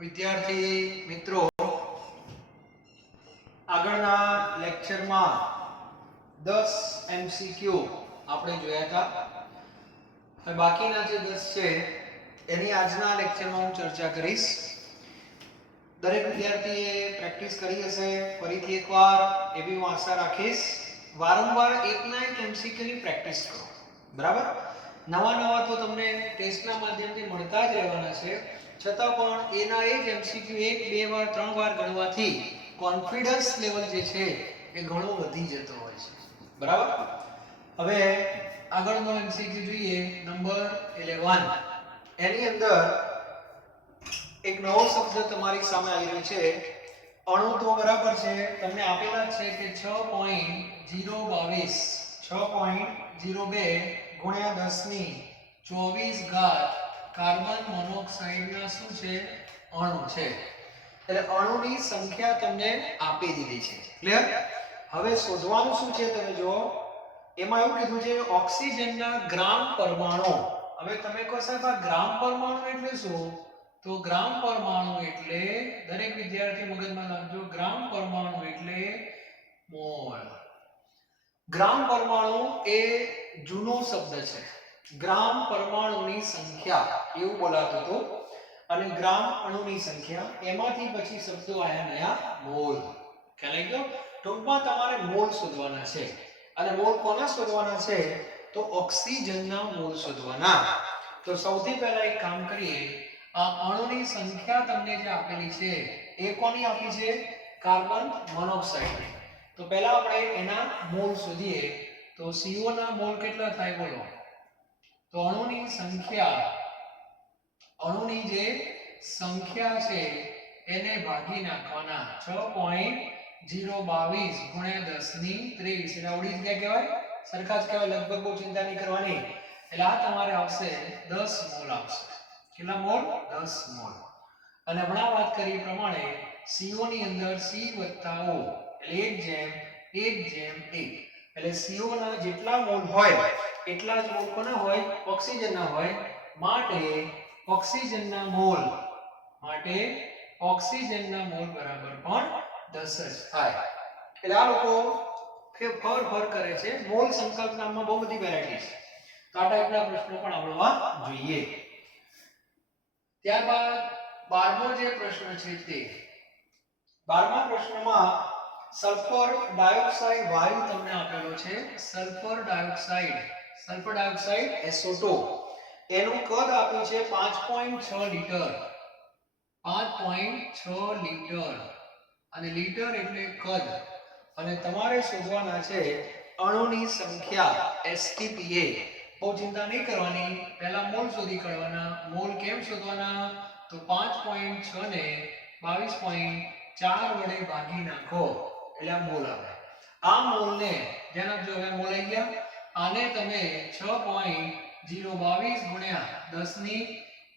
વિદ્યાર્થી મિત્રો, આગળના લેક્ચરમાં 10 MCQ આપણે જોયા હતા. હવે બાકીના જે 10 છે એની આજના લેક્ચરમાં હું ચર્ચા કરીશ. દરેક વિદ્યાર્થીએ પ્રેક્ટિસ કરી હશે. ફરીથી એકવાર એવી હું આશા રાખીશ, વારંવાર એકના એક MCQ ની પ્રેક્ટિસ કરો. બરાબર? નવા તો તમને ટેસ્ટના માધ્યમથી મળતા જ રહેવાના છે, છતાં પણ એના એ જ MCQ 1 2 વાર 3 વાર ગણવાથી કોન્ફિડન્સ લેવલ જે છે એ ઘણો વધી જતો હોય છે. બરાબર? હવે આગળનો MCQ જોઈએ, નંબર 11. એની અંદર એક નવો શબ્દ તમારી સામે આવી રહ્યો છે. અણુ તો બરાબર છે, તમને આપેલા છે કે 6.022 ગુણ્યા 10 ની 24 ઘાત કાર્બન મોનોક્સાઇડના શું છે? અણુ છે. એટલે અણુની સંખ્યા તમને આપી દીધી છે. ક્લિયર? હવે શોધવાનું શું છે તમે જુઓ. એમાં એવું કીધું છે ઓક્સિજનના ગ્રામ પરમાણુ. હવે તમે કહો સાહેબ આ ગ્રામ પરમાણુ એટલે શું? તો ગ્રામ પરમાણુ એટલે, દરેક વિદ્યાર્થી મગજમાં રાખજો, ગ્રામ પરમાણુ એટલે મોલ. ગ્રામ પરમાણુ એ જૂનો શબ્દ છે. ગ્રામ પરમાણુની સંખ્યા એવું બોલાતું હતું, અને ગ્રામ અણુની સંખ્યા, એમાંથી પછી શબ્દો આયા નયા મોલ. ખ્યાલ આવી ગયો? ટૂંકમાં તમારે મોલ શોધવાના છે. અને મોલ કોના શોધવાના છે? તો ઓક્સિજનના મોલ શોધવાના. તો સૌથી પહેલા એક કામ કરીએ, આ અણુની સંખ્યા તમને જે આપેલી છે એ કોની આપી છે? કાર્બન મોનોક્સાઇડની. તો પહેલા આપણે એના મોલ શોધીએ. તો CO ના મોલ કેટલા થાય બોલો? તો અણુની જે સંખ્યા છે એને ભાગી નાખવાના. 6.022 ગુણ્યા 10 ની 23. એટલે ઉડી ગયા કહેવાય, સરખા જ કહેવાય, લગભગ બહુ ચિંતા નહીં કરવાની. એટલે આ તમારે આવશે 10 મોલ આવશે. કેટલા મોલ? 10 મોલ. અને હમણાં વાત કરી પ્રમાણે CO ની અંદર C + O એટલે 1:1:1. એટલે CO ના જેટલા મોલ હોય એટલા જ મોલ કોના હોય? ઓક્સિજનના હોય. માટે ઓક્સિજનના મોલ બરાબર પણ 10 જ થાય. એટલે આ લોકો ફર કરે છે. મોલ સંકલ્પનામાં બહુ બધી વેરાયટી છે. તો આ ટાઈપના પ્રશ્નો પણ આવડવા જોઈએ. ત્યારબાદ 12મો જે પ્રશ્ન છે તે 12મા પ્રશ્નમાં સલ્ફર ડાયોક્સાઇડ વાયુ તમને આપેલો છે. Sulphur dioxide SO2. એનું કદ આપ્યું છે 5.6 લીટર. 5.6 લીટર. અને લીટર એટલે કદ. અને તમારે શોધવાના છે અણુની સંખ્યા STPA. બહુ ચિંતા નહીં કરવાની, પહેલા મોલ શોધી કાઢવાના. મોલ કેમ શોધવાના? તો 5.6 ને 22.4 વડે ભાગી નાખો એટલે આ મોલ આવે. આ મોલને ધ્યાન આપજો. હવે મોલ આવી ગયા. આને તમે 6.022 ગુણ્યા 10 ની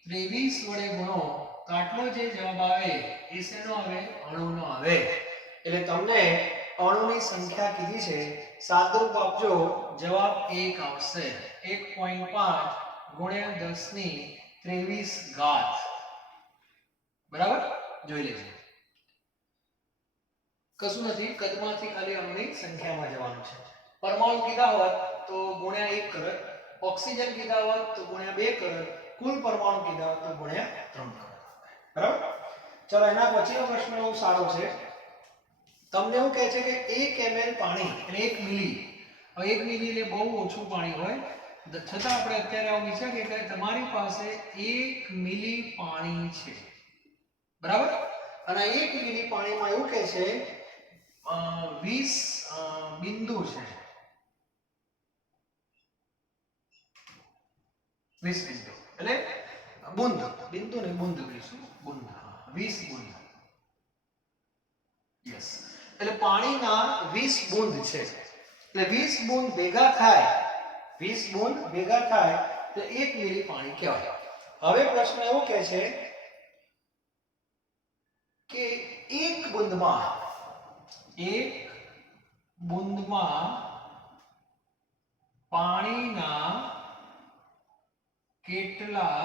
23 વડે ગુણો તો આટલો જે જવાબ આવે એ શેનો આવે? અણુનો આવે. એટલે તમને અણુની સંખ્યા કીધી છે, સાદુરૂપ આપજો, જવાબ 1 આવશે. 1.5 ગુણ્યા 10 ની 23 ઘાત. બરાબર? જોઈ લેજો. કશું નથી, કદમાંથી ખાલી અણુની સંખ્યામાં જવાનું છે. પરમાણુ કીધા હોત તો ગુણ્યા 1 કરત, ઓક્સિજન કીધા હોત તો ગુણ્યા 2 કરત, કુલ પરમાણુ કીધા હોત તો ગુણ્યા 3 કરત. બરાબર? ચલો, એના પછીનો પ્રશ્ન બહુ સારો છે. તમને એવું કહે છે કે 1 ml પાણી એટલે 1 મિલી. હવે 1 મિલી એટલે બહુ ઓછું પાણી હોય, છતાં આપણે અત્યારે આવું વિચારીએ કે તમારી પાસે 1 મિલી પાણી છે. બરાબર? અને 1 મિલી પાણીમાં એવું કહે છે 20 બિંદુ છે. 20 બિંદુ એટલે બુંદ. બિંદુ ને બુંદ કહીશું. બુંદ. 20 બુંદ. યસ. એટલે પાણીના 20 બુંદ છે. એટલે 20 બુંદ ભેગા થાય, 20 બુંદ ભેગા થાય તો 1 મિલી પાણી કહેવાય. હવે પ્રશ્ન એવો કહે છે કે એક બુંદમાં પાણીના કેટલા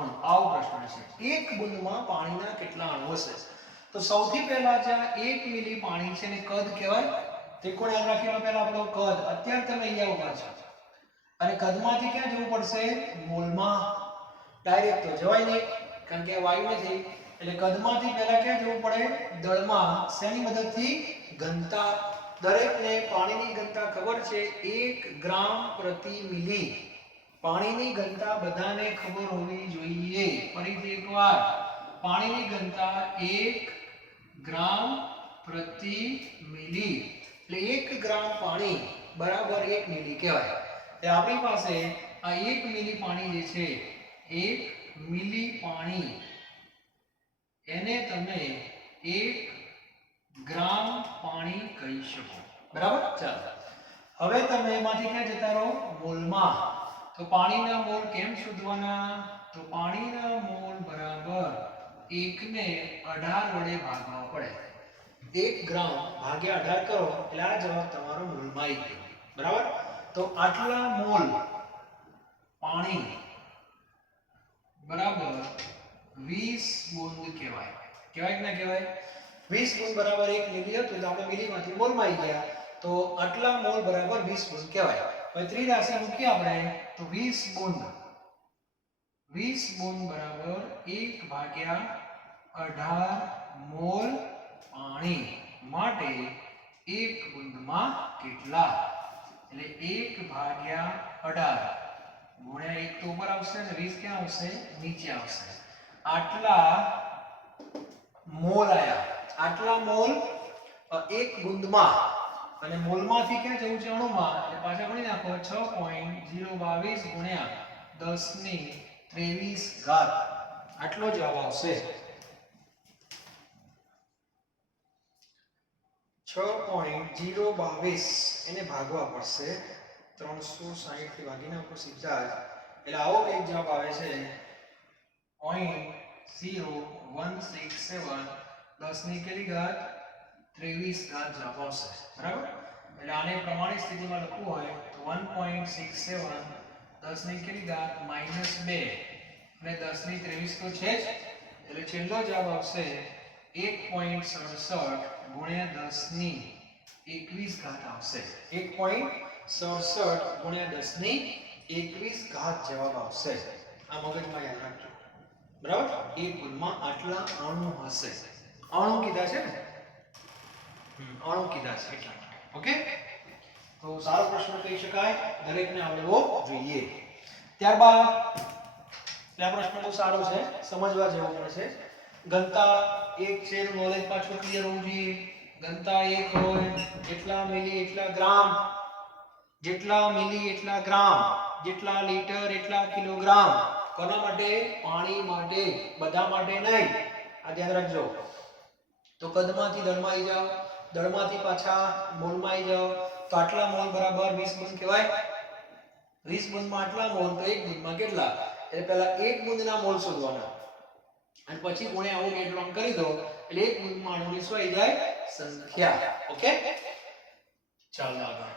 અણુ. આવો પ્રશ્ન છે. એક બુંદમાં પાણીના કેટલા અણુ હશે? તો સૌથી પહેલા જ્યાં 1 મિલી પાણી છે ને કદ કહેવાય. ત્રિકોણ યાદ રાખી લો પહેલા આપણો કદ. અત્યારે તમે અહીંયા ઉભા છો અને કદમાંથી ક્યાં જવું પડશે? મોલમાં. ડાયરેક્ટ તો જવાય નહીં કારણ કે વાયુ નથી, એટલે કદમાંથી પહેલા ક્યાં જવું પડે? દળમાં. શેની મદદથી? ઘનતા. દરેકને પાણીની ઘનતા ખબર છે 1 ગ્રામ પ્રતિ મિલી. પાણીની ઘનતા બધાને ખબર હોવી જોઈએ. ફરીથી એકવાર, પાણીની ઘનતા 1 ગ્રામ પ્રતિ મિલી. એટલે 1 ગ્રામ પાણી બરાબર 1 મિલી કહેવાય. એટલે આપણી પાસે આ 1 મિલી પાણી જે છે, 1 મિલી પાણી, એને તમે 1 ગ્રામ પાણી કહી શકો. બરાબર? ચાલો હવે તમે એમાંથી ક્યાં જતા રહો? મોલમાં. તો પાણીના મોલ કેમ શોધવાના? તો પાણીના મોલ બરાબર 1 ને 18 વડે ભાગવા પડે. 1 ગ્રામ ભાગ્યા 18 કરો એટલે આ જવાબ તમારો મોલમાં આવી ગયો. બરાબર? તો આટલા મોલ પાણી બરાબર 20 બુંદ કહેવાય. કહેવાય કે ના કહેવાય? 20 બુંદ બરાબર 1 મિલી હતું તો આપણે મિલીમાંથી મોલમાં આવી ગયા. તો આટલા મોલ બરાબર 20 બુંદ કહેવાય. હવે ત્રિરાશી મૂકીએ આપણે તો 20 બુંદ. 20 બુંદ બરાબર 1 ભાગ્યા 18 મોલ પાણી માટે 1 બુંદમાં કેટલા? એટલે 1 ભાગ્યા 18 ગુણ્યા 1 તો ઉપર આવશે ને 20 ક્યાં આવશે? નીચે આવશે. આટલા મોલ આયા. આટલા મોલ 1 બુંદમાં, અને મોલમાંથી ક્યાં જવું છે? અણુમાં. એટલે પાછા ગણી નાખો 6.022 ગુણ્યા 10 ની 23 ઘાત. આટલો જવાબ આવશે. 6.022 એને ભાગવા પડશે 360 થી ભાગી નાખો સીધા જ. એટલે આવો એક જવાબ આવે છે 0.0167 10 ની કેટલી ઘાત? 23 ઘાત જવાબ આવશે. બરાબર? એટલે આને પ્રમાણિત સ્થિતિમાં લખવું હોય તો 1.67 10 ની કેટલી ઘાત? -2 અને 10 ની 23 તો છે જ, એટલે છેલ્લો જવાબ આવશે 1.67 ગુણ્યા 10 ની 21 ઘાત આવશે. 1.67 ગુણ્યા 10 ની 21 ઘાત જવાબ આવશે. આ મગજમાં યાદ રાખજો. બરાબર? એક બુંદમાં આટલા અણુ હશે. અણુ કીધા છે ને? અણુ કીધા છે એટલા માટે. ઓકે? તો સારો પ્રશ્ન કહી શકાય, દરેકને આવડવો જોઈએ. ત્યારબાદ આ પ્રશ્ન બહુ સારો છે, સમજવા જેવો પણ છે. ઘનતા 1 છે નું નોલેજ પાછું ક્લિયર હોવું જોઈએ. ઘનતા 1 હોય, જેટલા મિલી એટલા ગ્રામ, જેટલા મિલી એટલા ગ્રામ, જેટલા લીટર એટલા કિલોગ્રામ. કોના માટે? પાણી માટે. બધા માટે નહીં. આ ધ્યાન રાખજો. તો કદમાંથી દળમાં આવી જાઓ, દળમાંથી પાછા મોલમાં આવી જાઓ. તો આટલા મોલ બરાબર 20 બુંદ કહેવાય. 20 બુંદમાં આટલા મોલ તો 1 બુંદમાં કેટલા? એટલે પહેલા 1 બુંદના મોલ શોધવાના અને પછી ગુણ્યા આવું કેટલું કરી દો એટલે 1 બુંદમાં અણુની શું આવી જાય? સંખ્યા. ઓકે? ચાલો આગળ.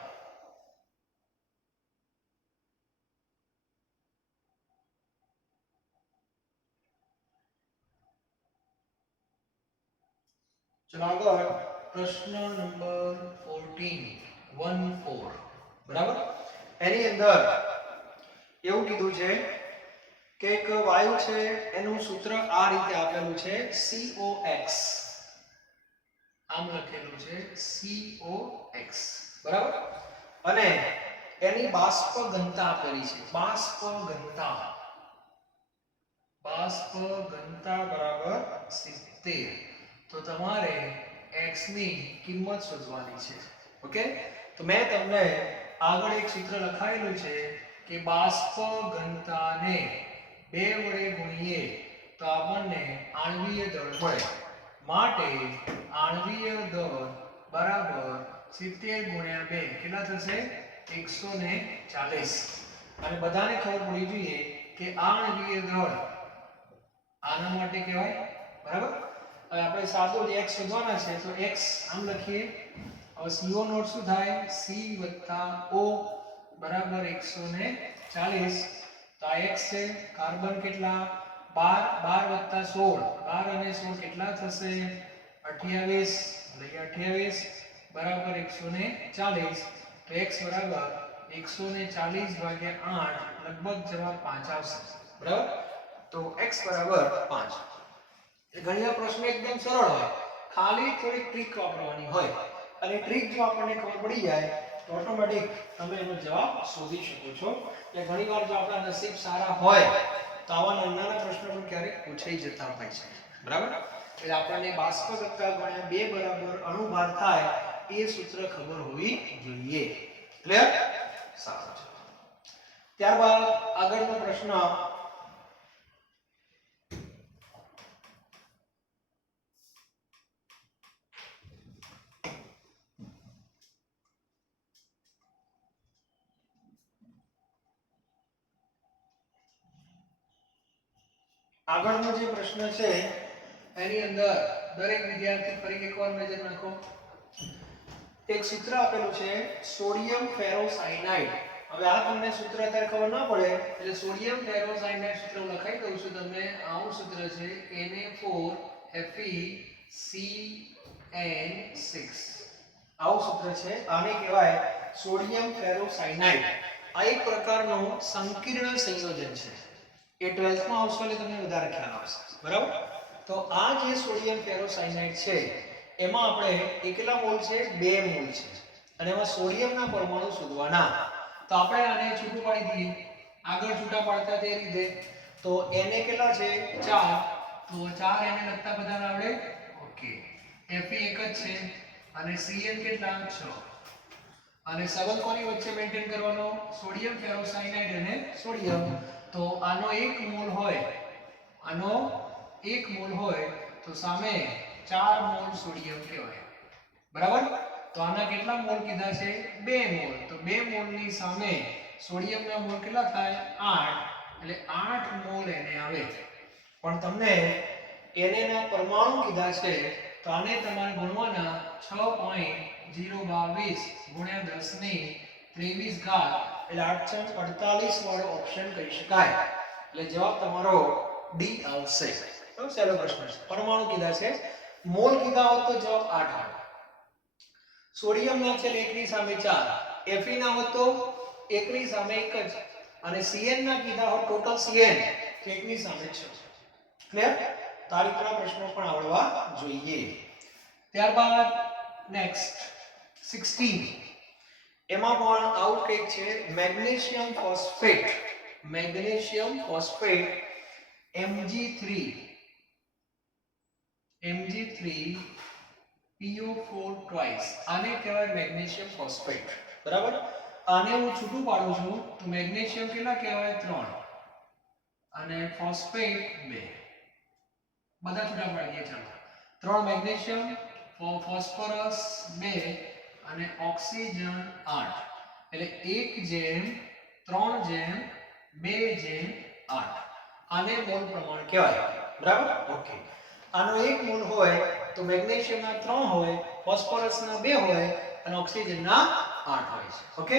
ચલો આગળ પ્રશ્ન નંબર 14 બરાબર? એની અંદર એવું કીધું છે કે એક વાયુ છે, એનું સૂત્ર આ રીતે આપેલું છે COX. આમ લખેલું છે COX. બરાબર? અને એની બાષ્પ ઘનતા આપેલી છે. બાષ્પ ઘનતા બરાબર 70. તો તમારે x ની કિંમત શોધવાની છે. ઓકે? તો મેં તમને આગળ એક સૂત્ર લખાયેલું છે કે બાષ્પ ઘનતાને 2 વડે ગુણીએ તો આપણને આણ્વીય દળ મળે. માટે આણ્વીય દળ બરાબર 70 ગુણ્યા 2 કેટલા થશે? 140. અને બધાને ખબર પડી જોઈએ કે આણ્વીય દળ આના માટે કહેવાય. બરાબર? હવે આપણે સાદો જ x શોધવાના છે તો x આમ લખીએ. હવે CO નોટ શું થાય? C + O બરાબર 140. તો આ x છે. કાર્બન કેટલા? 12 + 16, 12 અને 16 કેટલા થશે? 28. એટલે 28 બરાબર 140. તો x બરાબર 140 ભાગ્યા 8, લગભગ જવાબ 5 આવશે. બરાબર? તો x બરાબર 5. ઘણી વાર પ્રશ્ન એકદમ સરળ હોય, ખાલી થોડી ટ્રીક વાપરવાની હોય, અને ટ્રીક જો આપણને ખબર પડી જાય તો ઓટોમેટિક તમે એનો જવાબ શોધી શકો છો. કે ઘણી વાર જો આપણા નસીબ સારા હોય તો આવા નાના પ્રશ્નો પણ ક્યારેક પૂછાઈ જતા હોય છે. બરાબર? એટલે આપણને બાષ્પગતતા ગુણ્યા 2 બરાબર અણુભાર થાય એ સૂત્ર ખબર હોવી જોઈએ. ક્લિયર? સારું છે. ત્યારબાદ આગળનો પ્રશ્ન આગળનો જે પ્રશ્ન છે એની અંદર દરેક વિદ્યાર્થી ફરી એકવાર નજર નાખો. એક સૂત્ર આપેલું છે સોડિયમ ફેરોસાયનાઇડ. હવે આ તમને સૂત્ર અત્યારે ખબર ના પડે એટલે સોડિયમ ફેરોસાયનાઇડ સૂત્ર લખાઈ દઉં છું તમને. આવું સૂત્ર છે Na4FeCN6. આવું સૂત્ર છે. આને કહેવાય સોડિયમ ફેરોસાયનાઇડ. આ એક પ્રકારનું સંકીર્ણ સંયોજન છે. એ 12th માં આવશે એટલે તમને વધારે ખ્યાલ આવશે. બરાબર? તો આ જે સોડિયમ ફેરોસાયનાઇડ છે એમાં આપણે કેટલા મોલ છે? 2 મોલ છે. અને એમાં સોડિયમના પરમાણુ શોધવાના. તો આપણે આને છૂટું પાડી દઈએ. આગળ છૂટા પાડતા તે રીતે. તો Na કેટલા છે? 4. તો 4 એને લગતા બધાને આવડે? ઓકે. Fe એક જ છે અને Cn કેટલા? 6. અને સંબંધ કોની વચ્ચે મેન્ટેન કરવાનો? સોડિયમ ફેરોસાયનાઇડ અને સોડિયમ. તો આનો 1 મોલ હોય, આનો 1 મોલ હોય તો સામે 4 મોલ સોડિયમ કહેવાય. બરાબર? તો આના કેટલા મોલ કીધા છે? 2 મોલ. તો 2 મોલની સામે સોડિયમના મોલ કેટલા થાય? 8. એટલે 8 મોલ એને આવે. પણ તમને Na ના પરમાણુ કીધા છે તો આને તમારે ગુણવાના 6.022 ગુણ્યા 10 ની 23 ઘાત એટલે 848 વાળો ઓપ્શન કહી શકાય. એટલે જવાબ તમારો ડી આવશે. તો સહેલો પ્રશ્ન છે. પરમાણુ કીધા છે, મોલ કીધા હોત તો જવાબ 8 આવે. સોડિયમ ના છે 1 ની સામે 4, Fe ના હોત તો 1 ની સામે 1 જ, અને Cn ના કીધા હોત ટોટલ Cn 1 ની સામે 6. ક્લિયર? તારીખના પ્રશ્નો પણ આવડવા જોઈએ. ત્યારબાદ નેક્સ્ટ 16. એમાં પણ આઉટ કંઈક છે magnesium phosphate. Magnesium phosphate Mg3 PO4 twice. આને કહેવાય મેગ્નેશિયમ ફોસ્ફેટ. બરાબર? આને હું છૂટું પાડું છું તો મેગ્નેશિયમ કેટલા કહેવાય? 3 અને ફોસ્ફેટ 2. બધા છૂટા પાડી દઈએ. ચાલો 3 મેગ્નેશિયમ, ફોસ્ફરસ 2 અને ઓક્સિજન 8. એટલે 1:3:2:8. આને મોલ પ્રમાણ કહેવાય. બરાબર? ઓકે. આનો 1 મોલ હોય તો મેગ્નેશિયમના 3 હોય, ફોસ્ફરસના 2 હોય અને ઓક્સિજનના 8 હોય છે. ઓકે?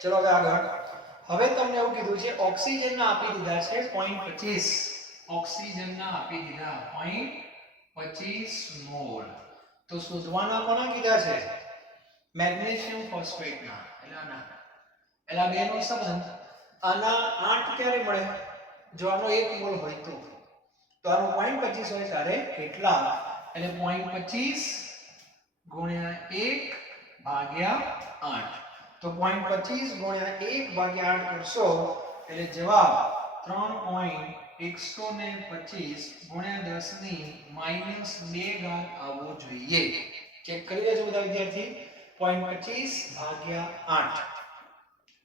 ચલો હવે આગળ. હવે તમને એવું કીધું છે ઓક્સિજનના આપી દીધા છે 0.25. ઓક્સિજનના આપી દીધા 0.25 મોલ. તો શોધવાના કોના કીધા છે? મેગ્નેશિયમ ફોસ્ફેટના. એટલે આના બે નો સંબંધ. આના 8 ક્યારે મળે? જો આનો 1 મોલ હોય તો આનો 0.25 હોય ત્યારે કેટલા? એટલે 0.25 ગુણ્યા 1 ભાગ્યા 8. તો 0.25 ગુણ્યા 1 ભાગ્યા 8 કરશો એટલે જવાબ 3.125 ગુણ્યા 10 ની -2 ઘાત આવવો જોઈએ. ચેક કરી લેજો બધા વિદ્યાર્થી. 0.25 ભાગ્યા 8.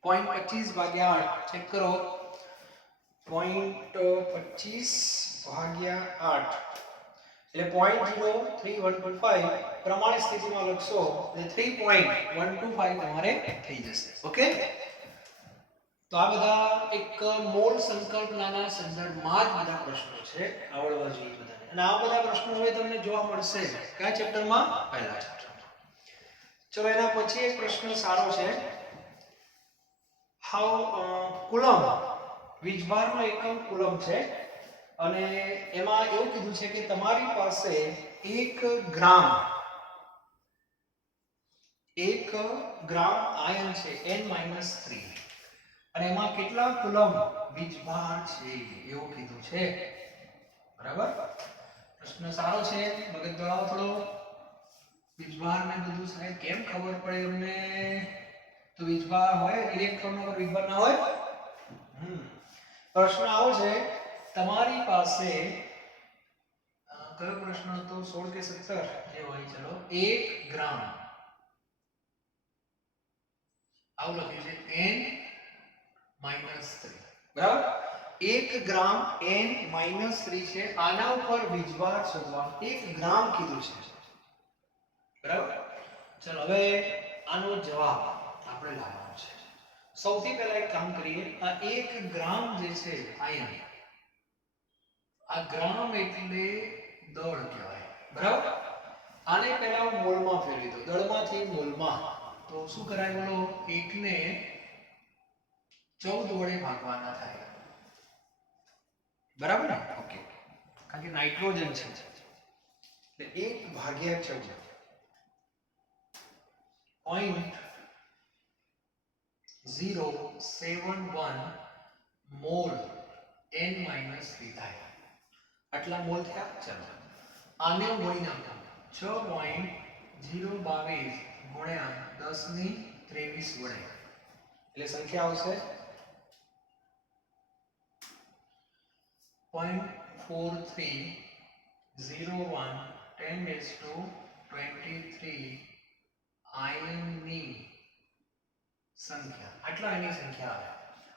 0.25 ભાગ્યા 8 ચેક કરો. 0.25 ભાગ્યા 8 એટલે 0.03125 પ્રમાણિત સ્થિતિમાં લખશો એટલે 3.125 તમારે થઈ જશે. ઓકે? તો આ બધા એક મોલ સંકલ્પનાના સંદર્ભમાં જ બધા પ્રશ્નો છે, આવડવા જોઈએ બધાને. અને આ બધા પ્રશ્નો હવે તમને જોવા મળશે કયા ચેપ્ટરમાં? પહેલા ચેપ્ટરમાં. ચલો એના પછી એક પ્રશ્ન સારો છે. હાઉ કુલમ, વીજભારનો એકમ કુલમ છે. અને એમાં એવું કીધું છે કે તમારી પાસે 1 ગ્રામ આયન છે n-3 અને એમાં કેટલા કુલમ વીજભાર છે એવું કીધું છે. બરાબર, પ્રશ્ન સારો છે, મગજ દોડાવો થોડો. વીજભાર ને બધું સાહેબ કેમ ખબર પડે અમને? તો વીજભાર હોય, ઇલેક્ટ્રોન નો વીજભાર ના હોય. પ્રશ્ન આવો છે, તમારી પાસે કયો પ્રશ્ન હતો? 16 કે 17 જે હોય, ચલો 1 ગ્રામ આવું લખ્યું છે n-3. બરાબર, 1 ગ્રામ n-3 છે. આના ઉપર વીજભાર શોધવાનો 1 ગ્રામ કીધું છે. બરાબર, ચલો હવે આનો જવાબ આપણે લાવવાનો છે. સૌથી પહેલા એક કામ કરીએ, આ 1 ગ્રામ જે છે આયન, આ ગ્રામ એટલે દળ કહેવાય. બરાબર, આને પહેલા હું મોલમાં ફેરવી દઉં, દળમાંથી મોલમાં. તો શું કરાય બોલો? 1 ને 14 વડે ભાગવાના થાય. બરાબર ને? ઓકે, કારણ કે નાઇટ્રોજન છે એટલે 1 ભાગ્યા 14 0.071 મોલ n-3 થાય. આટલા મોલ થયા. ચલો આને ગુણી નાખો. 6.022 ગુણ્યા 10^23 વડે એટલે સંખ્યા આવશે 0.4301 10^23 આયનની સંખ્યા. આટલા એની સંખ્યા આવે,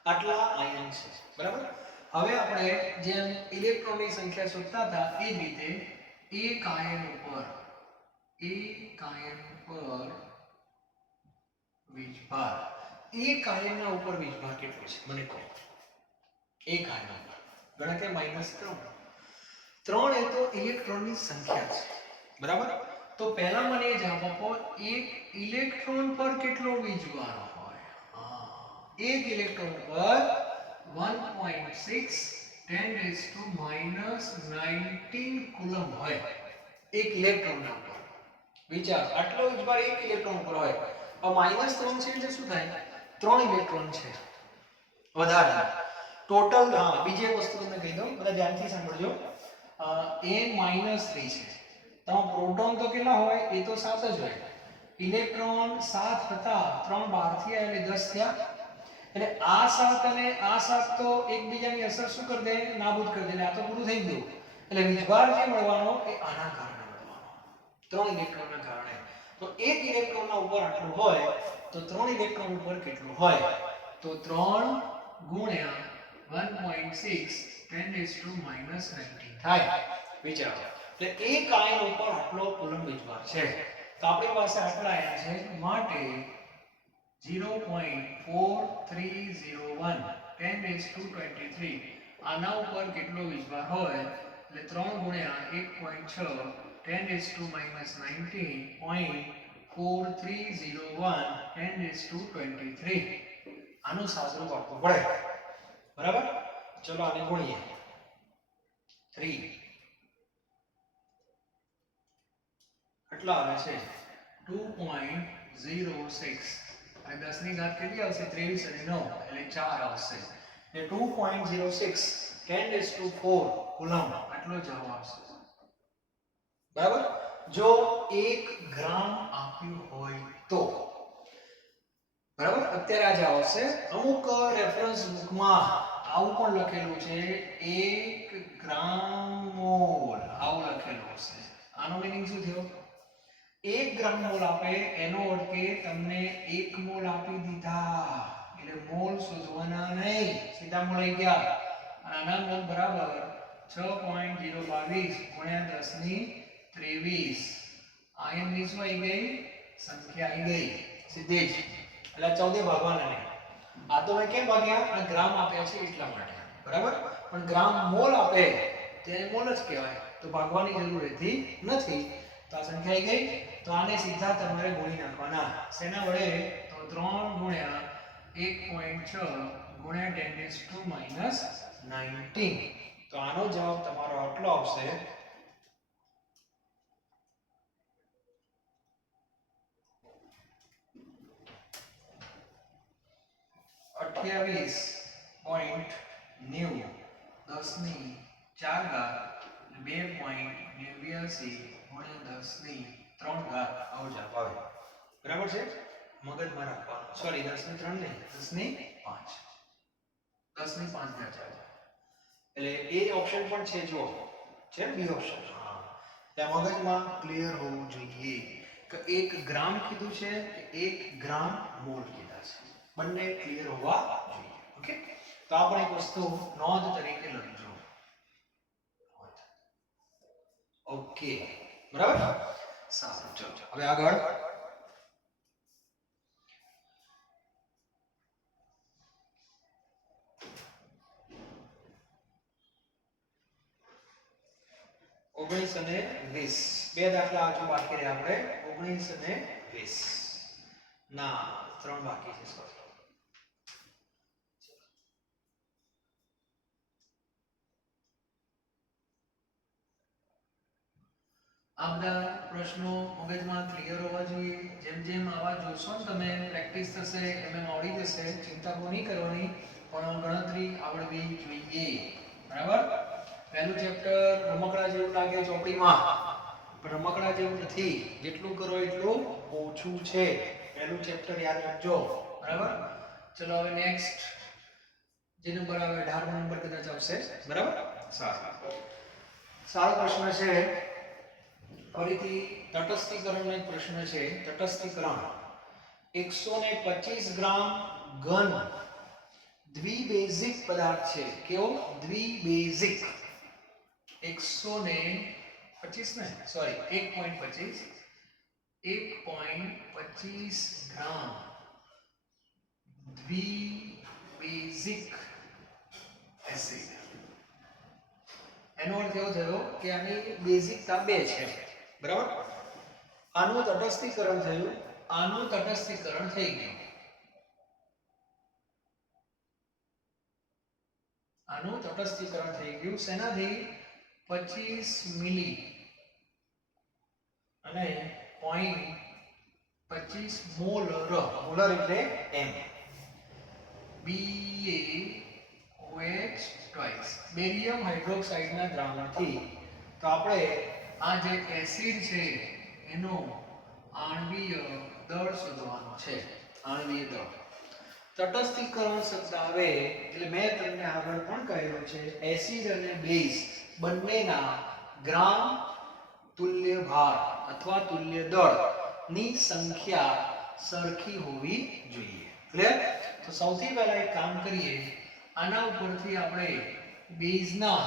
આટલા આયન છે. બરાબર, હવે આપણે જેમ ઇલેક્ટ્રોનની સંખ્યા શોધતા હતા એ જ રીતે એક આયન ઉપર વીજભાર, એક આયનના ઉપર વીજભાર કેટલો છે મને કહો? એક આયન ઉપર ગણતરી -3. 3 એ તો ઇલેક્ટ્રોનની સંખ્યા છે. બરાબર, તો પહેલા મને એ જવાબ આપો, એક ઇલેક્ટ્રોન પર કેટલો વીજભાર હોય? એક ઇલેક્ટ્રોન પર 1.6 10⁻⁻19 કુલમ હોય એક ઇલેક્ટ્રોનના ઉપર. વિચાર, આટલો વીજભાર એક ઇલેક્ટ્રોન પર હોય. -3 છે એટલે શું થાય? 3 ઇલેક્ટ્રોન છે વધારે ટોટલ. હા, બીજી એક વસ્તુ તમને કહી દઉં, બધા ધ્યાનથી સાંભળજો. n-3 છે. તો પ્રોટોન તો કેટલા હોય? એ તો 7 જ હોય. ઇલેક્ટ્રોન 7 હતા, 3 બહારથી આવ્યા એટલે 10 થયા. એટલે આ 7 અને આ 7 તો એકબીજાની અસર શું કરી દે? નાબૂદ કરી દે. એટલે આ તો પૂરું થઈ ગયું. એટલે વીજભાર જે મળવાનો એ આના કારણે મળવાનો, 3 ઇલેક્ટ્રોનના કારણે. તો એક ઇલેક્ટ્રોનના ઉપર આટલું હોય તો 3 ઇલેક્ટ્રોન ઉપર કેટલું હોય? તો 3 ગુણ્યા 1.6 10⁻⁻19 થાય. વિચારો, એટલે એક આયન ઉપર આટલો કુલમ વીજભાર છે. તો આપણી પાસે આટલા આયન છે, માટે 0.4301 10⁻23 આના ઉપર કેટલો વીજભાર હોય? એટલે 3 ગુણ્યા 1.6 10⁻19.4301 10⁻23 આનું સાદુરૂપ આપવું પડે. બરાબર, ચલો આને ગુણીએ. 3 કેટલા આવે છે? 2.06 અને 10 ની ઘાત કેટલી આવશે? 23 અને 9 એટલે 4 આવશે. એટલે 2.06 10⁻4 કુલમ આટલો જવાબ આવશે. બરાબર, જો 1 ગ્રામ આપ્યું હોય તો. બરાબર, અત્યારે આ જવાબ આવશે. અમુક રેફરન્સ બુકમાં આવું પણ લખેલું છે, 1 ગ્રામ મોલ આવું લખેલું છે. આનો મીનિંગ શું થયો? 1 ગ્રામ મોલ આપે એનો અર્થ કે તમને 1 મોલ આપી દીધા એટલે મોલ શોધવાના નહીં, સીધા મોલ આવી ગયા. આના મોલ બરાબર 6.022 ગુણ્યા 10⁻23 આયનની શું આવી ગઈ? સંખ્યા આવી ગઈ સીધી જ. એટલે 14 ભાગવાના નહીં. આ તો મેં કેમ ભાગ્યા? આ ગ્રામ આપ્યા છે એટલા માટે. બરાબર, પણ ગ્રામ મોલ આપે તેને મોલ જ કહેવાય, તો ભાગવાની જરૂર રહેતી નથી. તો આ સંખ્યા આવી ગઈ. તો આને સીધા તમારે ગુણી નાખવાના. શેના વડે? તો 3 ગુણ્યા 1.6 ગુણ્યા 10⁻⁻19. તો આનો જવાબ તમારો આટલો આવશે 28.90 10 ની 4 ઘાત 2.89 ગુણ્યા 10 ની 3 ઘાત આવો જવાબ આવે બરાબર છે મગજમાં રાખવાનું સોરી 10 ની 3 નહીં 10 ની 5 10 ની 5 ઘાત આવે એટલે એ ઓપ્શન પણ છે જો છે બી ઓપ્શન હા ત્યાં મગજમાં ક્લિયર હોવું જોઈએ કે 1 ગ્રામ કીધું છે કે 1 ગ્રામ મોલ કીધા છે બંને ક્લિયર હોવા જોઈએ ઓકે તો આપણે એક વસ્તુ નોંધ તરીકે લખજો ઓકે બરાબર સારું ચલો હવે આગળ ઓગણીસ અને 20 બે દાખલા હજુ બાકી રહ્યા આપણે 19 અને 20 ના 3 બાકી છે સોરી આ બધા પ્રશ્નો મગજમાં ક્લિયર હોવા જોઈએ જેમ જેમ આવા જોશો ને તમે પ્રેક્ટિસ થશે એમ એમ આવડી જશે ચિંતા નહીં કરવાની પણ ગણતરી આવડવી જોઈએ બરાબર પહેલું ચેપ્ટર રમકડા જેવું લાગે ચોપડીમાં પણ રમકડા જેવું નથી જેટલું કરો એટલું ઓછું છે પહેલું ચેપ્ટર યાદ રાખજો બરાબર ચલો હવે નેક્સ્ટ જે નંબર આવે 18 નંબર કદાચ આવશે બરાબર સારો પ્રશ્ન છે ફરીથી તટસ્થીકરણનો એક પ્રશ્ન છે તટસ્થીકરણ 125 ગ્રામ ઘન દ્વિબેઝિક પદાર્થ છે કેવો દ્વિબેઝિક 125 ને સોરી 1.25 ગ્રામ દ્વિબેઝિક એસિડ એનો અર્થ એવો થયો કે આની બેઝિકતા 2 છે બરાબર આનું તટસ્થીકરણ થયું આનું તટસ્થીકરણ થઈ ગયું આનું તટસ્થીકરણ થઈ ગયું શેનાથી 25 મિલી અને 0.25 મોલર મોલર એટલે m BaOH ટ્વાઇસ બેરિયમ હાઇડ્રોક્સાઇડના દ્રાવણથી તો આપણે આ જે એસિડ છે એનો આણ્વીય દળ શોધવાનો છે આણ્વીય દળ તટસ્થીકરણ શબ્દ આવે એટલે મેં તમને આગળ પણ કહ્યું છે એસિડ અને બેઝ બંનેના ગ્રામ તુલ્ય ભાર અથવા તુલ્ય દળ ની સંખ્યા સરખી હોવી જોઈએ ક્લિયર તો સૌથી પહેલા એક કામ કરીએ આના ઉપરથી આપણે બેઝના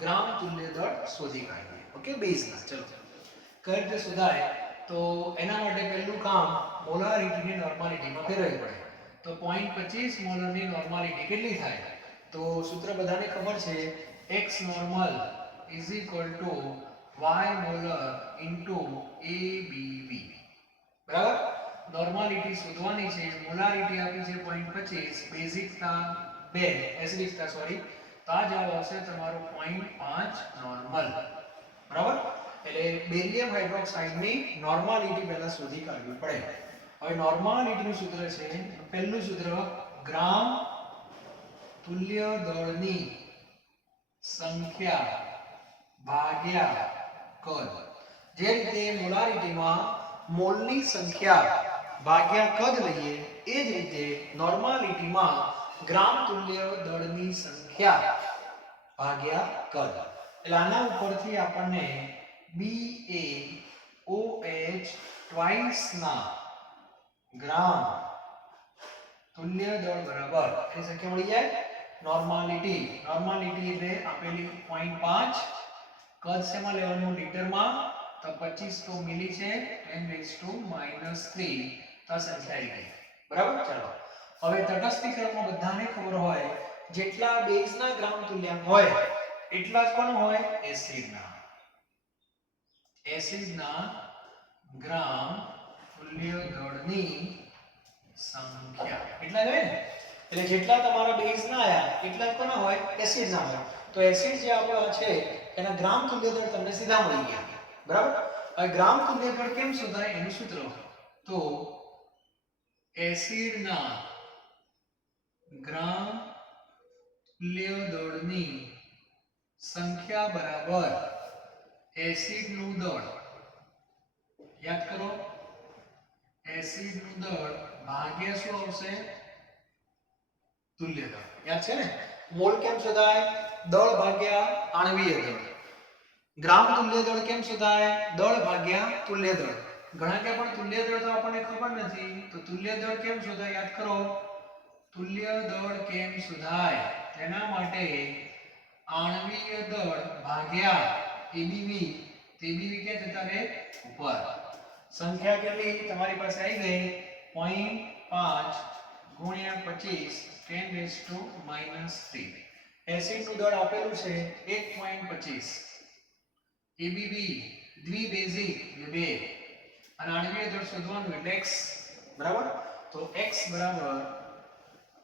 ગ્રામ તુલ્ય દળ શોધી કાઢીએ ઓકે બેઝના ચલો કઈ રીતે શોધાય તો એના માટે પહેલું કામ મોલારિટીને નોર્માલિટીમાં ફેરવવી પડે તો 0.25 મોલરની નોર્માલિટી કેટલી થાય તો સૂત્ર બધાને ખબર છે x normal is equal to y molar into ABV બરાબર નોર્માલિટી શોધવાની છે મોલારિટી આપી છે 0.25 બેઝિકતા 2 એસિડિકતા સોરી તો આ જવાબ આવશે તમારો 0.5 નોર્મલ બરાબર એટલે બેરિયમ હાઇડ્રોક્સાઇડની નોર્માલિટી પહેલા શોધી કાઢવી પડે હવે નોર્માલિટીનું સૂત્ર છે પહેલું સૂત્ર ગ્રામ તુલ્ય દળની સંખ્યા ભાગ્યા કદ જે રીતે મોલારિટીમાં મોલની સંખ્યા ભાગ્યા કદ લઈએ એ જ રીતે નોર્માલિટીમાં ગ્રામ તુલ્ય દળની સંખ્યા ભાગ્યા કદ એટલે આના ઉપરથી આપણને BaOH ટ્વાઇસ ના ગ્રામ તુલ્ય દળ બરાબર એની સંખ્યા મળી જાય નોર્માલિટી એટલે આપેલી 0.5 કદ શેમાં લેવાનું લીટરમાં તો 25 તો મિલી છે 10⁻³ તો સંખ્યા આવી ગઈ બરાબર ચાલો હવે તટસ્થીકરણમાં બધાને ખબર હોય જેટલા બેઝના ગ્રામ તુલ્યાંક હોય એટલા જ પણ હોય એસિડના ગ્રામ તુલ્ય દળની સંખ્યા એટલા જ હોય ને એટલે જેટલા તમારા બેઝ ના આયા એટલા જ પણ હોય એસિડ ના હોય તો એસિડ જે આપણો છે એના ગ્રામ તુલ્ય દળ તમને સીધા મળી ગયા. બરાબર? હવે ગ્રામ તુલ્ય દળ કેમ શોધાય એનું સૂત્ર. તો એસિડના ગ્રામ તુલ્ય દળની સંખ્યા બરાબર એસિડનું દળ. યાદ કરો, એસિડનું દળ ભાગ્યા શું આવશે? તુલ્ય દળ. યાદ છે ને? મોલ કેમ શોધાય? દળ ભાગ્યા આણ્વીય દળ. ગ્રામ તુલ્ય દળ કેમ શોધાય? દળ ભાગ્યા તુલ્ય દળ. ઘણા કે પણ તુલ્ય દળ તો આપણને ખબર નથી, તો તુલ્ય દળ કેમ શોધાય? યાદ કરો, તુલ્ય દળ કેમ શોધાય તેના માટે આણ્વીય દળ ભાગ્યા એબીવી. તેબીવી કે જતા રહે ઉપર. સંખ્યા કેટલી તમારી પાસે આવી ગઈ? 0.5 ગુણ્યા 25 10⁻³ એસિડનું દળ આપેલું છે 1.25. એબીવી દ્વિબેઝિક એટલે 2 અને આણ્વીય દળ શોધવાનું એટલે x. બરાબર? તો x બરાબર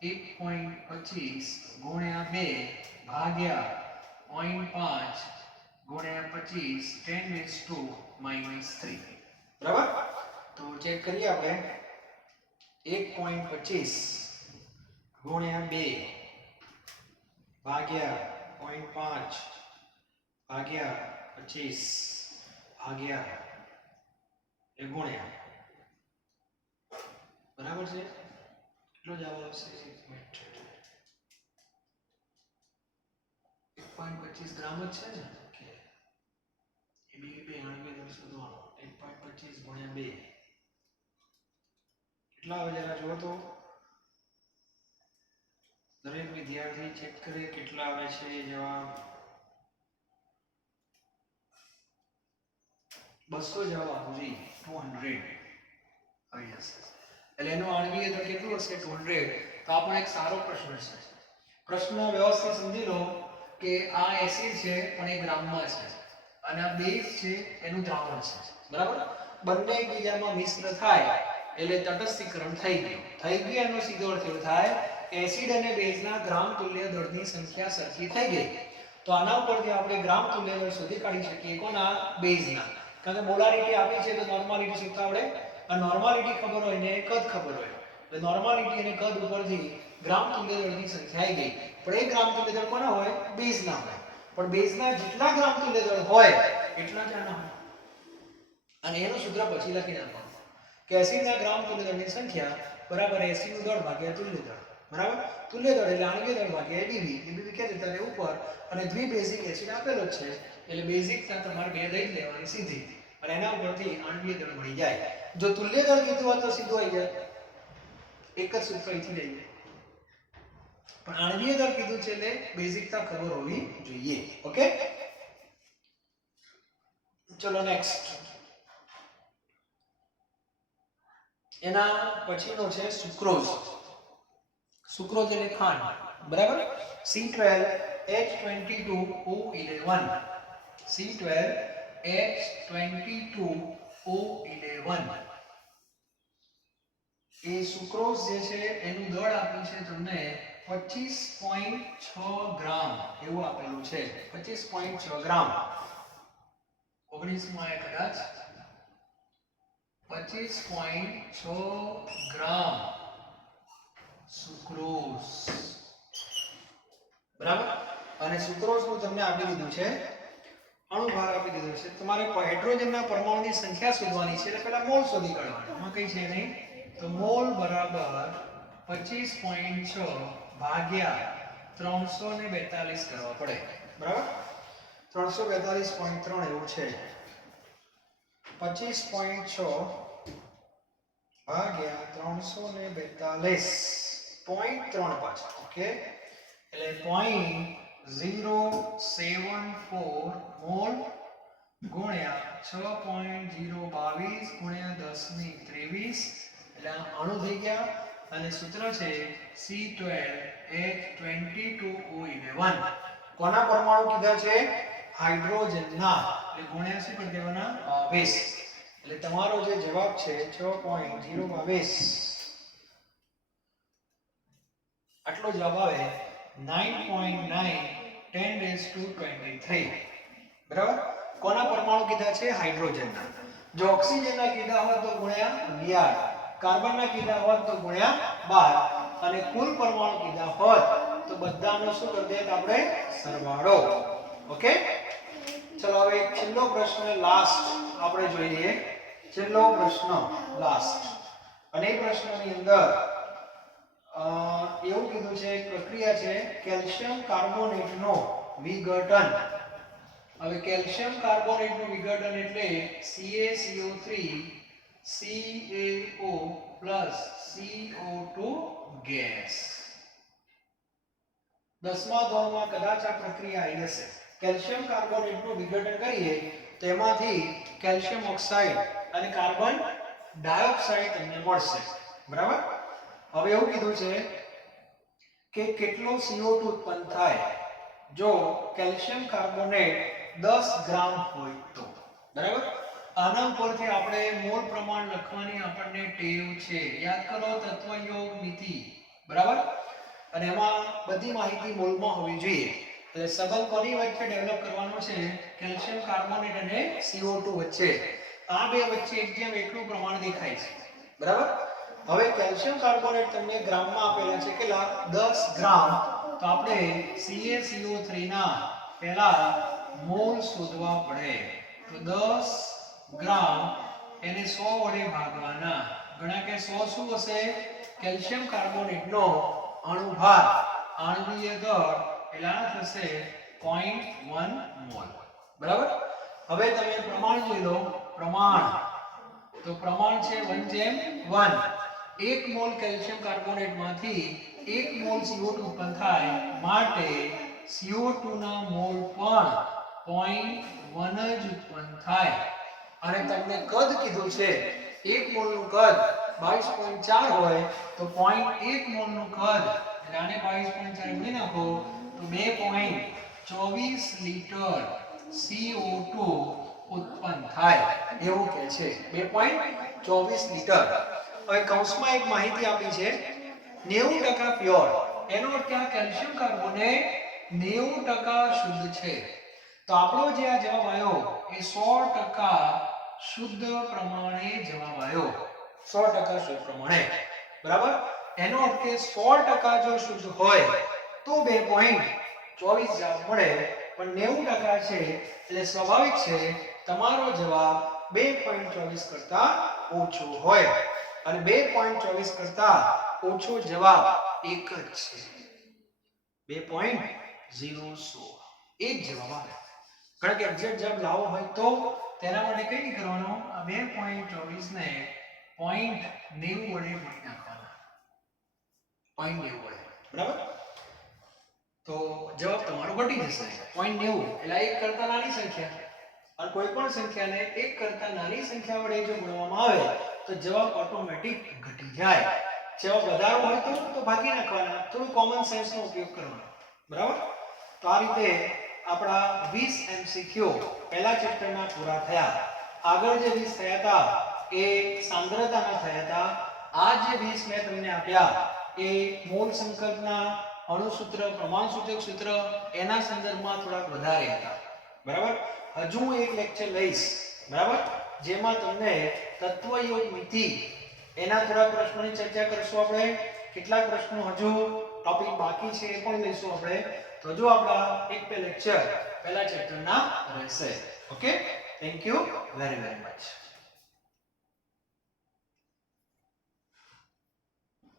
1.25 ગુણ્યા 2 ભાગ્યા 0.5 ગુણ્યા 25 10⁻³ બરાબર? તો ચેક કરીએ આપણે. 1.25 ગુણ્યા 2 ભાગ્યા 0.5 ભાગ્યા 25 ભાગ્યા એ ગુણ્યા. બરાબર છે? કેટલો જવાબ આવશે? 1.25 ગ્રામ જ છે ને? ઓકે. એ બી બે આણ્વીય દળ શોધવાનો. 1.25 ગુણ્યા 2 કેટલા આવે જરા જુઓ તો. દરેક વિદ્યાર્થી ચેક કરે કેટલા આવે છે જવાબ. 200 જવાબ આપુજી. 200 આવી જશે. એટલે એનો આણ્વીય દળ કેટલું હશે? 200. તો આ પણ એક સારો પ્રશ્ન છે. પ્રશ્ન વ્યવસ્થિત સમજી લો કે આ એસિડ છે પણ એ ગ્રામમાં છે અને આ બેઝ છે એનું દ્રાવણ છે. બરાબર? બંને એકબીજામાં મિશ્ર થાય એટલે તટસ્થીકરણ થઈ ગયું. એનો સીધો અર્થ એવો થાય એસિડ અને બેઝના ગ્રામ તુલ્ય દળની સંખ્યા સરખી થઈ ગઈ. તો આના ઉપરથી આપણે ગ્રામ તુલ્ય દળ શોધી કાઢી શકીએ. કોના? બેઝના. કારણ કે મોલારિટી આપી છે તો નોર્માલિટી શોધતા આવડે. આ નોર્માલિટી ખબર હોય ને કદ ખબર હોય એટલે નોર્માલિટી અને કદ ઉપરથી ગ્રામ તુલ્ય દળની સંખ્યા આવી ગઈ. પણ એ ગ્રામ તુલ્ય દળ કોના હોય? બેઝના હોય. પણ બેઝના જેટલા ગ્રામ તુલ્ય દળ હોય એટલા જ આના હોય. અને એનું સૂત્ર પછી લખી નાખવાનું કે એસિડના ગ્રામ તુલ્ય દળની સંખ્યા બરાબર એસિડનું દળ ભાગ્યા તુલ્ય દળ. બરાબર? તુલ્ય દળ એટલે આણ્વીય દળ ભાગ્યા એબીવી. એબીવી કે જતા રહે ઉપર અને દ્વિબેઝિક એસિડ આપેલો જ છે એટલે બેઝિકના તમારે 2 લઈ લેવાની સીધી અને એના ઉપરથી આણ્વીય દળ મળી જાય. જો તુલ્ય દળ કીધું હોય તો સીધું આવી જાય. એક જ સૂત્ર અહીંથી લઈએ. પણ આણ્વીય દળ કીધું છે એટલે બેઝિકતા ખબર હોવી જોઈએ. ઓકે? ચલો નેક્સ્ટ. એના પછીનો છે સુક્રોઝ. સુક્રોઝ એટલે ખાંડ. બરાબર? C12H22O11. C12H22O11. એ સુક્રોઝ જે છે એનું દળ આપ્યું છે તમને 25.6 ગ્રામ એવું આપેલું છે. 25.6 ગ્રામ. 19 માં કદાચ 25.6 ગ્રામ સુક્રોઝ. બરાબર? અને સુક્રોઝ નું તમને આપી દીધું છે અણુભાર આપી દીધો છે. તમારે હાઇડ્રોજનના પરમાણુની સંખ્યા શોધવાની છે એટલે પહેલા મોલ શોધી કાઢવાનો. આમાં કઈ છે નહીં. તો મોલ બરાબર 25.6 ભાગ્યા 342 કરવા પડે. બરાબર? 342.3 એવું છે. 25.6 ભાગ્યા 342.3 પાછા. ઓકે? એટલે 0.074 મોલ ગુણ્યા 6.022 ગુણ્યા 10⁻23 એટલે અણુ થઈ ગયા અને સૂત્ર છે C12H22O11. કોના પરમાણુ કીધા છે? હાઇડ્રોજનના. એટલે ગુણ્યા શું કરી દેવાના? 22. એટલે તમારો જે જવાબ છે 6.022 આટલો જવાબ આવે 9.9 10⁻23 બરાબર. કોના પરમાણુ કીધા છે? હાઇડ્રોજનના. જો ઓક્સિજનના કીધા હોત તો ગુણ્યા 11, કાર્બનના કીધા હોત તો ગુણ્યા 12 અને કુલ પરમાણુ કીધા હોત તો બધાનો શું કરી દે આપણે? સરવાળો. ઓકે, ચલો હવે છેલ્લો પ્રશ્ન લાસ્ટ આપણે જોઈએ. છેલ્લો પ્રશ્ન લાસ્ટ, અને એ પ્રશ્નની અંદર એવું કીધું છે, એક પ્રક્રિયા છે કેલ્શિયમ કાર્બોનેટનો વિઘટન. હવે કેલ્શિયમ કાર્બોનેટનું વિઘટન એટલે CaCO3 CaO CO2 ગેસ. 10મા ધોરણમાં કદાચ આ પ્રક્રિયા આવી હશે. કેલ્શિયમ કાર્બોનેટનું વિઘટન કરીએ તેમાંથી કેલ્શિયમ ઓક્સાઇડ અને કાર્બન ડાયોક્સાઇડ તમને મળશે. બરાબર. હવે એવું કીધું છે કે કેટલો CO2 ઉત્પન્ન થાય જો કેલ્શિયમ કાર્બોનેટ 10 ગ્રામ હોય તો. બરાબર. આના ઉપરથી આપણે મોલ પ્રમાણ લખવાની આપણને ટેવ છે. યાદ કરો તત્વયોગ નીતિ. બરાબર. અને એમાં બધી માહિતી મોલમાં હોવી જોઈએ. એટલે સંબંધ કોની વચ્ચે ડેવલપ કરવાનો છે? કેલ્શિયમ કાર્બોનેટ અને CO2 વચ્ચે. આ બે વચ્ચે એક જેમ એકનું પ્રમાણ દેખાય છે. બરાબર. હવે કેલ્શિયમ કાર્બોનેટ તમને ગ્રામમાં આપેલા છે, કેટલા? 10 ગ્રામ. તો આપણે CaCO3 ના પહેલા મોલ શોધવા પડે. તો 10 ગ્રામ એને 100 વડે ભાગવાના. ગણા કે 100 શું હશે? કેલ્શિયમ કાર્બોનેટનો અણુભાર, આણ્વીય દળ એલા થશે 0.1 મોલ. બરાબર. હવે તમે પ્રમાણ જોઈ લો. પ્રમાણ તો પ્રમાણ છે 1:1. 1 મોલ કેલ્શિયમ કાર્બોનેટમાંથી 1 મોલ CO2 ઉત્પન્ન થાય, માટે CO2 ના મોલ પણ 0.1 જ ઉત્પન્ન થાય. અને તમને કદ કીધું છે, 1 મોલનું કદ 22.4 હોય તો 0.1 મોલનું કદ, એટલે આને 22.4 ગુણી નાખો તો 2.24 લીટર CO2 ઉત્પન્ન થાય એવું કહે છે. 2.24 લીટર. હવે કૌંસમાં એક માહિતી આપી છે 90% પ્યોર. એનો અર્થ કે આ કેલ્શિયમ કાર્બોનેટ 90% શુદ્ધ છે. તો આપણો જે આ જવાબ આવ્યો એ 100% શુદ્ધ પ્રમાણે જવાબ આવ્યો. 100% શુદ્ધ પ્રમાણે. બરાબર. એનો અર્થ કે 100% જો શુદ્ધ હોય તો 2.24 જવાબ મળે, પણ 90% છે એટલે સ્વાભાવિક છે તમારો જવાબ 2.24 કરતા ઓછો હોય. અને 2.24 કરતા ઓછો જવાબ એક જ છે, 2.016. એ જ જવાબ આવે. કારણ કે એક્ઝેક્ટ જવાબ લાવો હોય તો તેના માટે કઈ નહીં કરવાનું, આ 2.24 ને 0.90 વડે ગુણી નાખવાના. 0.90 વડે. બરાબર. તો જવાબ તમારો ઘટી જશે. 0.90 એટલે 1 કરતા નાની સંખ્યા. અને કોઈ પણ સંખ્યાને 1 કરતા નાની સંખ્યા વડે જો ગુણવામાં આવે તો જવાબ ઓટોમેટિક ઘટી જાય. જવાબ વધારો હોય તો ભાગી નાખવાના. થોડું કોમન સેન્સ નો ઉપયોગ કરવાનો. બરાબર. તો આ રીતે આપણા 20 MCQ પહેલા ચેપ્ટરના પૂરા થયા. આગળ જે 20 થયા હતા એ સાંદ્રતાના થયા હતા. આ જે 20 મેં તમને આપ્યા એ મોલ સંકલ્પના, અણુસૂત્ર, પ્રમાણસૂચક સૂત્ર એના સંદર્ભમાં થોડાક વધારે હતા. બરાબર. હજુ હું એક લેક્ચર લઈશ. બરાબર. જેમાં તમને તત્વયોગ નીતિ એના થોડા પ્રશ્નોની ચર્ચા કરશું આપણે. કેટલાક પ્રશ્નો હજુ ટોપિક બાકી છે એ પણ લઈશું આપણે. તો હજુ આપણા એક બે લેક્ચર પહેલા ચેપ્ટરના રહેશે. Okay, thank you very much.